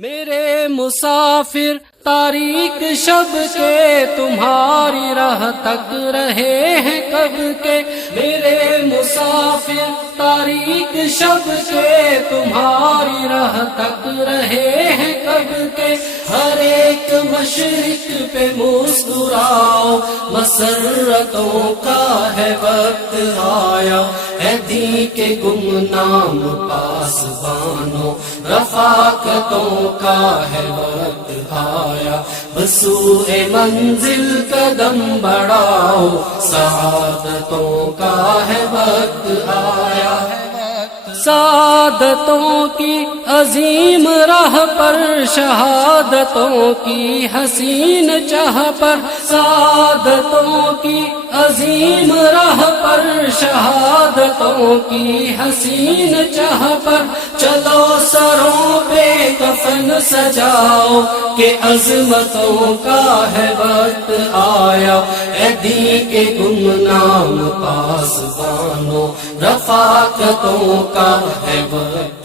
میرے مسافر تاریک شب کے تمہاری راہ تک رہے ہیں کب کے، میرے مسافر تاریک شب کے تمہاری راہ تک رہے ہیں کب کے، ہر ایک مشرق پہ مسکراؤ، مسرتوں کا ہے وقت آیا، ہے دی کے گمنام پاسبانوں، رفاقتوں کا ہے وقت آیا، بسوئے منزل قدم بڑھاؤ، سعادتوں کا ہے وقت آیا، سعادتوں کی عظیم راہ پر، شہادتوں کی حسین چاہ پر، سعادتوں کی عظیم راہ پر، شہادتوں کی حسین چاہ پر، چلو سروں پہ کفن سجاؤ کہ عظمتوں کا ہے وقت آیا، اے دی کے گمنام پاسبانوں، رفاقتوں کا ہے وقت